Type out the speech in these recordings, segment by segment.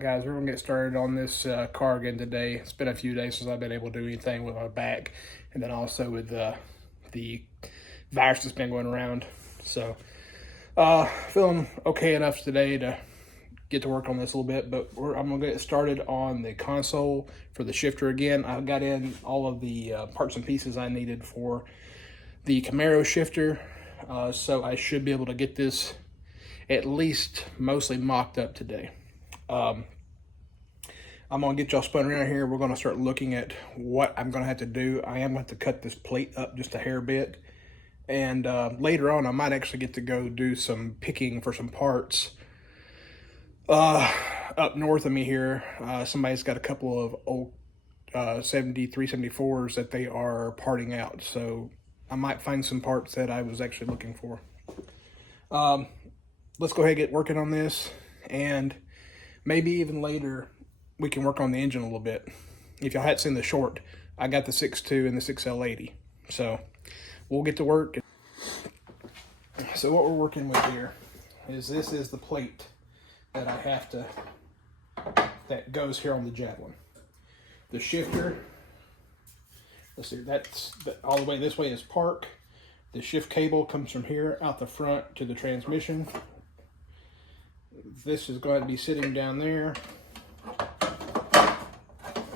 Alright guys, we're going to get started on this car again today. It's been a few days since I've been able to do anything with my back, and then also with the virus that's been going around. So, feeling okay enough today to get to work on this a little bit, but I'm going to get started on the console for the shifter again. I got in all of the parts and pieces I needed for the Camaro shifter, so I should be able to get this at least mostly mocked up today. I'm going to get y'all spun around here. We're going to start looking at what I'm going to have to do. I am going to have to cut this plate up just a hair bit. And later on, I might actually get to go do some picking for some parts. Up north of me here, somebody's got a couple of old 374s that they are parting out. So I might find some parts that I was actually looking for. Let's go ahead and get working on this. And maybe even later, we can work on the engine a little bit. If y'all hadn't seen the short, I got the 6.2 and the 6L80. So we'll get to work. So what we're working with here is this is the plate that I have to, that goes here on the Javelin. The shifter, let's see, that's all the way this way is park. The shift cable comes from here out the front to the transmission. This is going to be sitting down there,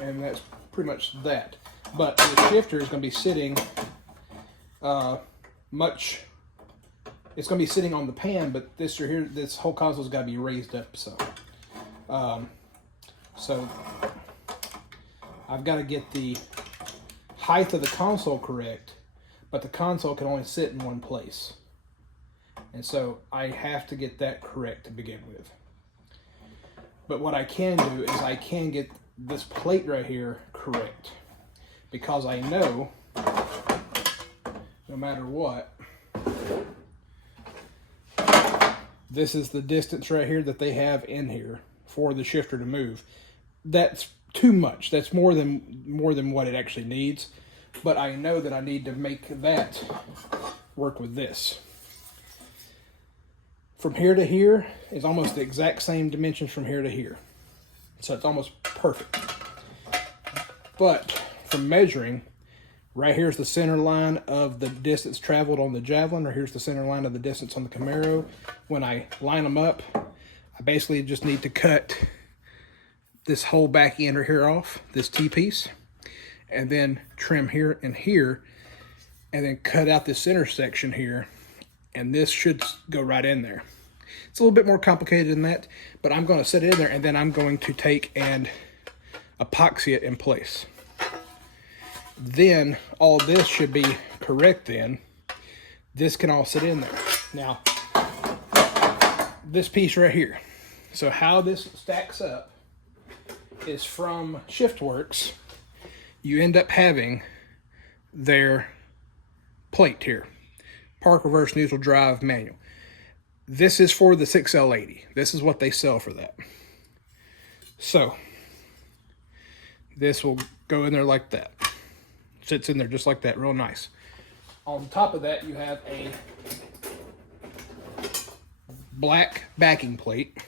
and that's pretty much that. But the shifter is going to be sitting it's going to be sitting on the pan, but this right here, this whole console's got to be raised up. So I've got to get the height of the console correct, but the console can only sit in one place. And so I have to get that correct to begin with. But what I can do is I can get this plate right here correct, because I know no matter what, this is the distance right here that they have in here for the shifter to move. That's too much. That's more than what it actually needs. But I know that I need to make that work with this. From here to here is almost the exact same dimensions from here to here. So it's almost perfect. But from measuring, right here's the center line of the distance traveled on the Javelin, or here's the center line of the distance on the Camaro. When I line them up, I basically just need to cut this whole back end right here off, this T-piece, and then trim here and here, and then cut out this center section here, and this should go right in there. It's a little bit more complicated than that, but I'm going to set it in there, and then I'm going to take and epoxy it in place. Then all this should be correct then. This can all sit in there. Now, this piece right here. So how this stacks up is from ShiftWorks, you end up having their plate here. Park, reverse, neutral, drive, manual. This is for the 6L80. This is what they sell for that. So this will go in there like that. Sits in there just like that, real nice. On top of that, you have a black backing plate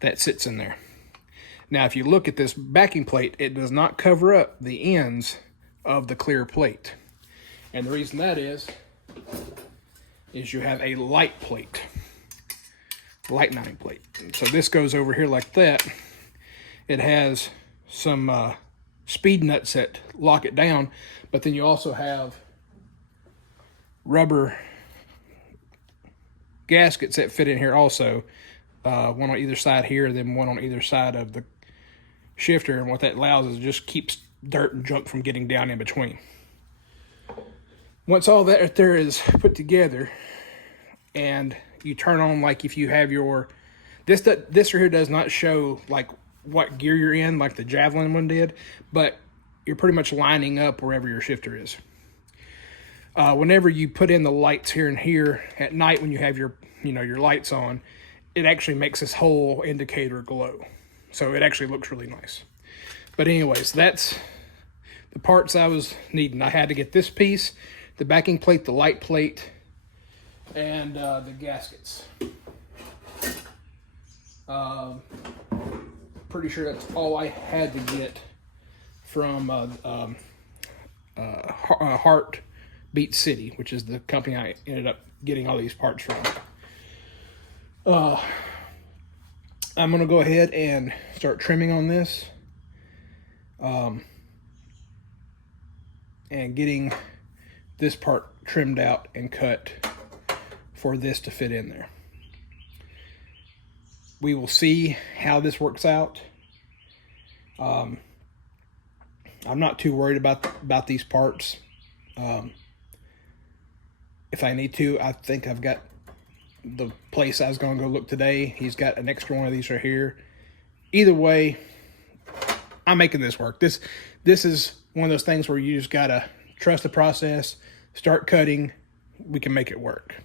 that sits in there. Now, if you look at this backing plate, it does not cover up the ends of the clear plate. And the reason that is you have a light plate, light mounting plate. So this goes over here like that. It has some speed nuts that lock it down, but then you also have rubber gaskets that fit in here also, one on either side here, then one on either side of the shifter, and what that allows is it just keeps dirt and junk from getting down in between. Once all that right there is put together, and you turn on, like if you have your, this right here does not show like what gear you're in like the Javelin one did, but you're pretty much lining up wherever your shifter is. Whenever you put in the lights here and here at night, when you have your your lights on, it actually makes this whole indicator glow. So it actually looks really nice. But anyways, that's the parts I was needing. I had to get this piece, the backing plate, the light plate, and the gaskets. pretty sure that's all I had to get from Heartbeat City, which is the company I ended up getting all these parts from. I'm going to go ahead and start trimming on this. And getting this part trimmed out and cut for this to fit in there. We will see how this works out. I'm not too worried about these parts. If I need to, I think I've got the place I was going to go look today. He's got an extra one of these right here. Either way, I'm making this work. This is one of those things where you just gotta trust the process, start cutting. We can make it work.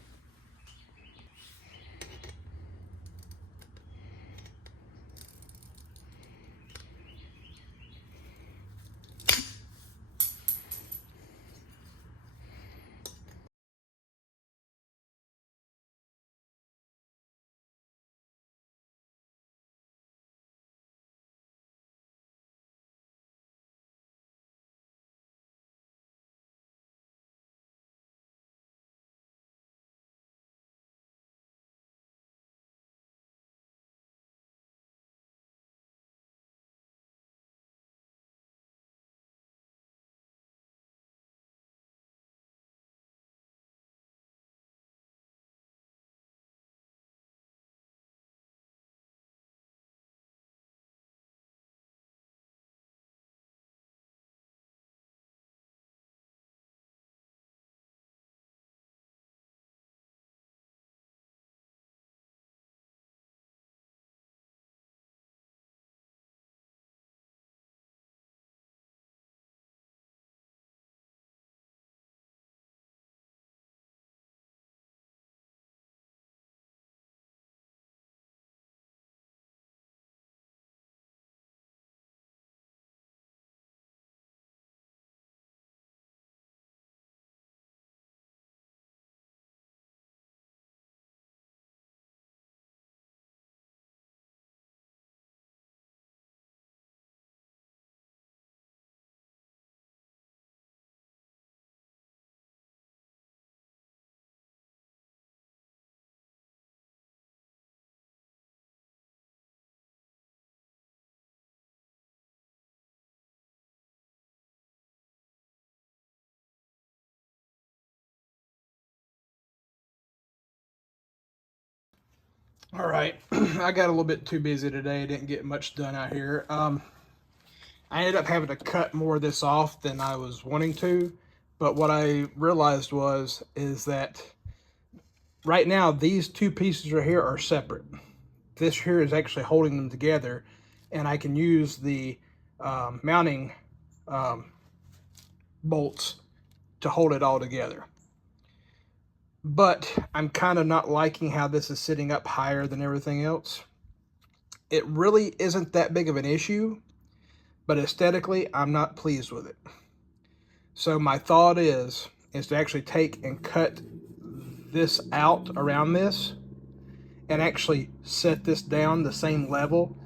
All right, I got a little bit too busy today. Didn't get much done out here. I ended up having to cut more of this off than I was wanting to, but what I realized is that right now these two pieces right here are separate. This here is actually holding them together, and I can use the mounting bolts to hold it all together. But I'm kind of not liking how this is sitting up higher than everything else. It really isn't that big of an issue, but aesthetically, I'm not pleased with it. So my thought is to actually take and cut this out around this and actually set this down the same level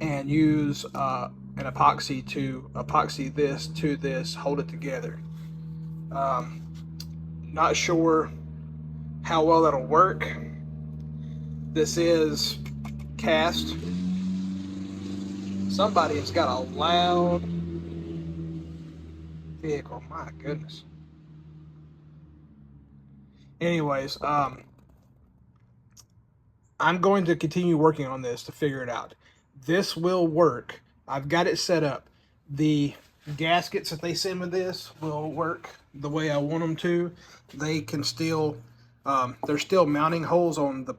and use an epoxy to epoxy this to this, hold it together. Not sure how well that'll work. This is cast. Somebody has got a loud vehicle, my goodness. Anyways, I'm going to continue working on this to figure it out. This will work. I've got it set up. The gaskets that they send me this will work the way I want them to. They can still, there's still mounting holes on the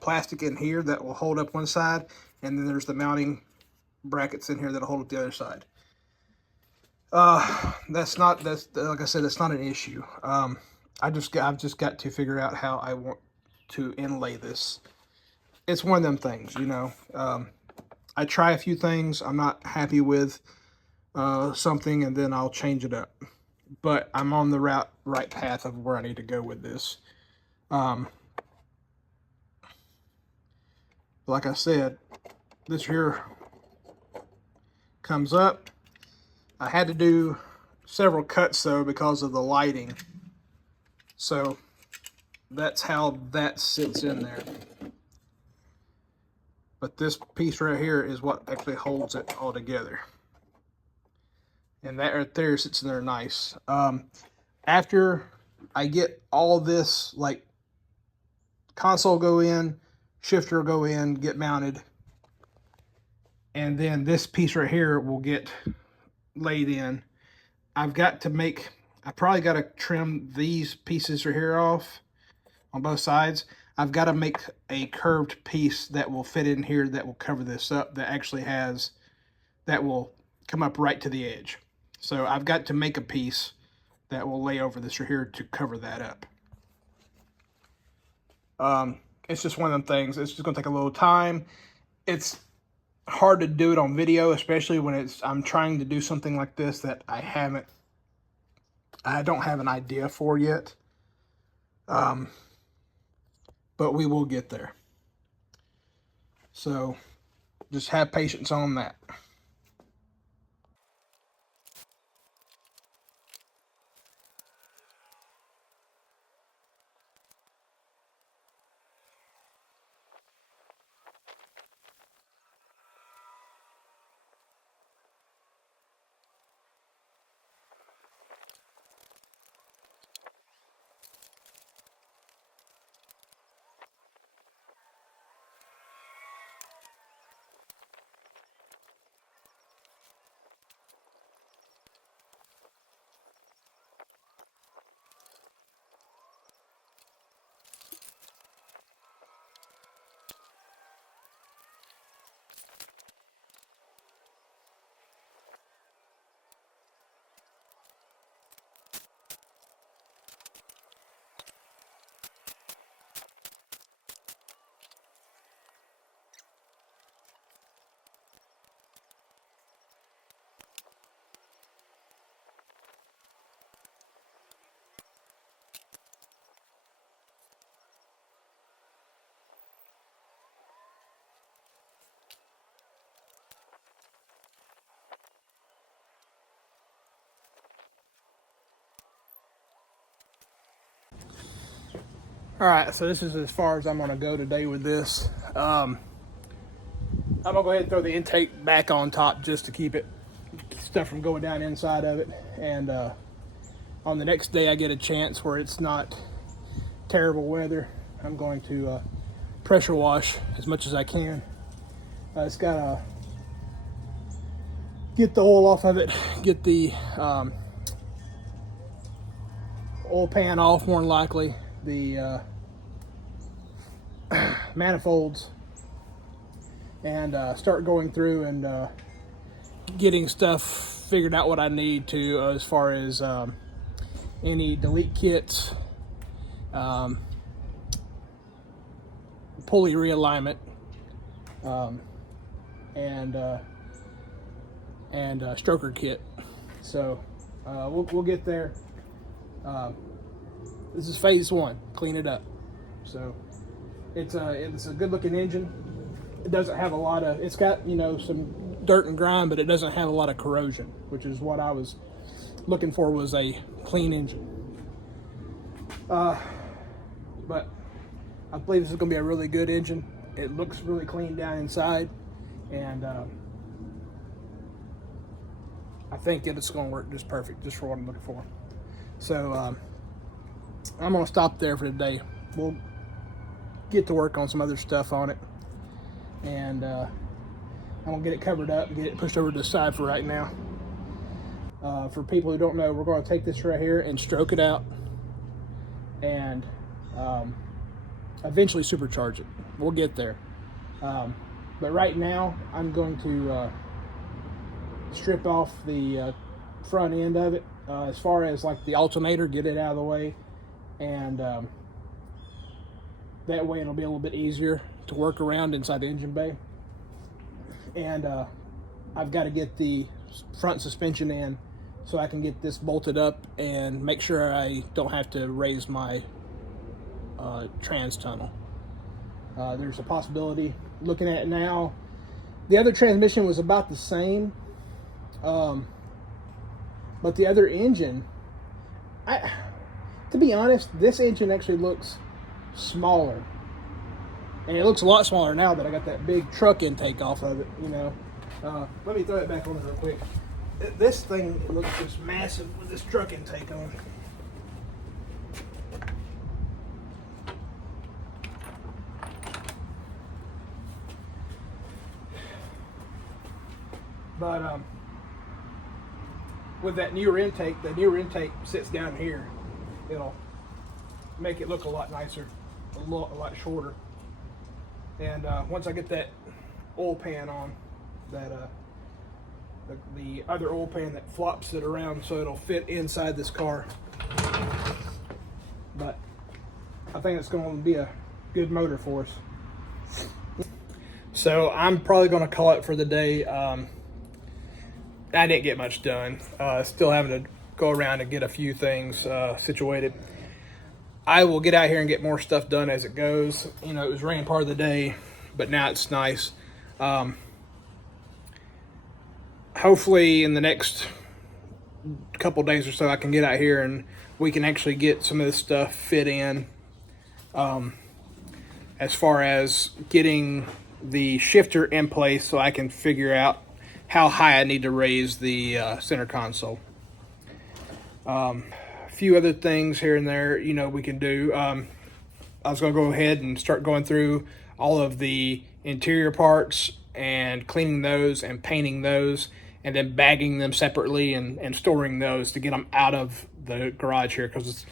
plastic in here that will hold up one side, and then there's the mounting brackets in here that'll hold up the other side. That's like I said, it's not an issue. I've just got to figure out how I want to inlay this. It's one of them things, you know. I try a few things I'm not happy with something, and then I'll change it up. But I'm on the right path of where I need to go with this. Like I said, this here comes up. I had to do several cuts though because of the lighting. So that's how that sits in there. But this piece right here is what actually holds it all together. And that right there sits in there nice. After I get all this, like console go in, shifter go in, get mounted, and then this piece right here will get laid in. I've got to make, I probably got to trim these pieces right here off on both sides. I've got to make a curved piece that will fit in here that will cover this up, that actually has, that will come up right to the edge. So I've got to make a piece that will lay over this right here to cover that up. It's just one of them things. It's just going to take a little time. It's hard to do it on video, especially when I'm trying to do something like this that I don't have an idea for yet. But we will get there. So just have patience on that. All right, so this is as far as I'm going to go today with this. I'm going to go ahead and throw the intake back on top just to keep stuff from going down inside of it. And on the next day I get a chance where it's not terrible weather, I'm going to pressure wash as much as I can. It's got to get the oil off of it, get the oil pan off more than likely, the manifolds, and start going through and getting stuff figured out what I need to as far as any delete kits, pulley realignment, and stroker kit. So we'll get there. This is phase one, clean it up. So it's a good looking engine. It doesn't have a lot of, it's got, you know, some dirt and grime, but it doesn't have a lot of corrosion, which is what I was looking for, was a clean engine. But I believe this is going to be a really good engine. It looks really clean down inside, and I think it's going to work just perfect, just for what I'm looking for. So I'm going to stop there for today. We'll get to work on some other stuff on it, and I'm going to get it covered up and get it pushed over to the side for right now. For people who don't know, we're going to take this right here and stroke it out and eventually supercharge it. We'll get there. But right now I'm going to strip off the front end of it, as far as like the alternator, get it out of the way, and that way it'll be a little bit easier to work around inside the engine bay. And I've got to get the front suspension in so I can get this bolted up and make sure I don't have to raise my trans tunnel. There's a possibility, looking at it now, the other transmission was about the same, But the other engine, to be honest, this engine actually looks smaller. And it looks a lot smaller now that I got that big truck intake off of it, you know. Let me throw it back on it real quick. This thing looks just massive with this truck intake on. But with that newer intake, the newer intake sits down here. It'll make it look a lot nicer, a lot shorter. And once I get that oil pan on, that the other oil pan that flops it around so it'll fit inside this car. But I think it's going to be a good motor for us. So I'm probably going to call it for the day. I didn't get much done. Still having to go around and get a few things situated. I will get out here and get more stuff done as it goes. You know, it was raining part of the day, but now it's nice. Hopefully in the next couple days or so I can get out here and we can actually get some of this stuff fit in. As far as getting the shifter in place so I can figure out how high I need to raise the center console. A few other things here and there, you know, we can do. I was going to go ahead and start going through all of the interior parts and cleaning those and painting those and then bagging them separately and storing those to get them out of the garage here, because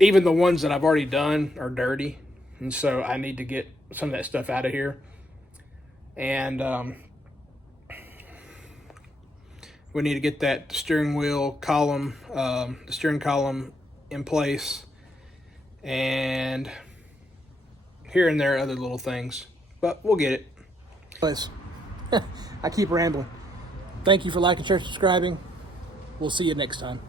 even the ones that I've already done are dirty, and so I need to get some of that stuff out of here. And we need to get that steering wheel column, the steering column in place, and here and there other little things, but we'll get it. Anyways, I keep rambling. Thank you for liking, sharing, subscribing. We'll see you next time.